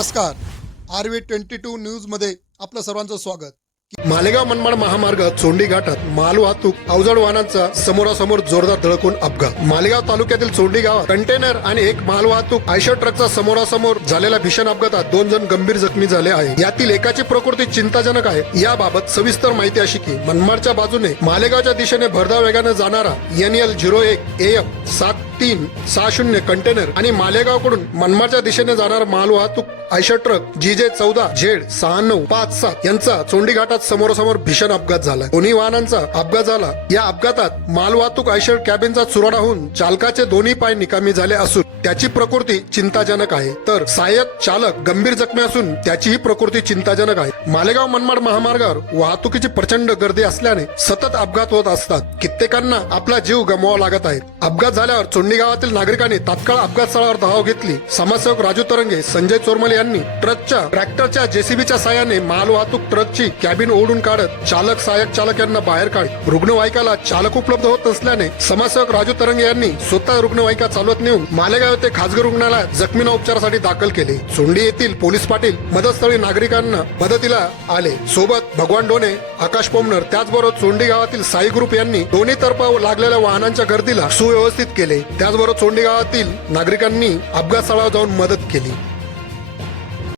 नमस्कार. R V twenty two न्यूजमध्ये आपलं सर्वांचं स्वागत. मालेगाव मनमाड महामार्ग चोंडी घाटात माल वाहतूक अवजड वाहनांचा समोरासमोर जोरदार धडकून अपघात. मालेगाव तालुक्यातील चोंडी गावात कंटेनर आणि एक माल वाहतूक आयशर ट्रकचा समोरासमोर झालेल्या भीषण अपघातात दोन जण गंभीर जखमी झाले आहे यातील एकाची प्रकृती चिंताजनक आहे. याबाबत सविस्तर माहिती अशी की मनमाडच्या बाजूने मालेगावच्या दिशेने भरधाव वेगाने जाणारा एन एल झिरो एक ए एफ सात तीन सहा शून्य कंटेनर आणि मालेगावकडून मनमाडच्या दिशेने जाणारा माल वाहतूक आयशर ट्रक जी जे चौदा झेड सहा नऊ पाच सात यांचा चोंडी घाटात समोरासमोर भीषण अपघात झाला. दोन्ही वाहनांचा अपघात झाला. या अपघातात माल वाहतूक आयशर कॅबिनचा चुराडा होऊन चालकाचे दोन्ही पाय निकामी झाले असून त्याची प्रकृती चिंताजनक आहे. तर सहाय्यक चालक गंभीर जखमी असून त्याचीही प्रकृती चिंताजनक आहे. मालेगाव मनमाड महामार्गावर वाहतुकीची प्रचंड गर्दी असल्याने सतत अपघात होत असतात. कित्येकांना आपला जीव गमवावा लागत आहे. अपघात झाल्यावर चोंडी गावातील नागरिकांनी तात्काळ अपघात स्थळावर धाव घेतली. समाजसेवक राजू तरंगे संजय चोरमले यांनी ट्रकच्या ट्रॅक्टरच्या जेसीबीच्या साहाय्याने माल वाहतूक ट्रकची कॅबिन ओढून काढत चालक सहाय्यक चालक यांना बाहेर काढ रुग्णवाहिकाला चालक उपलब्ध होत नसल्याने समाजसेवक राजू तरंगे यांनी स्वतः रुग्णवाहिका चालवत नेऊन मालेगाव येथे खासगी रुग्णालयात जखमींना उपचारासाठी दाखल केले. सोंडी येथील पोलीस पाटील मदतस्थळी नागरिकांना मदतीला आले. सोबत भगवान डोने आकाश पोमनर त्याचबरोबर चोंडी गावातील साई ग्रुप यांनी दोन्ही तर्फावर लागलेल्या वाहनांच्या गर्दीला सुव्यवस्थित केले. त्याचबरोबर चोंडी गावातील नागरिकांनी अपघात स्थळावर जाऊन मदत केली.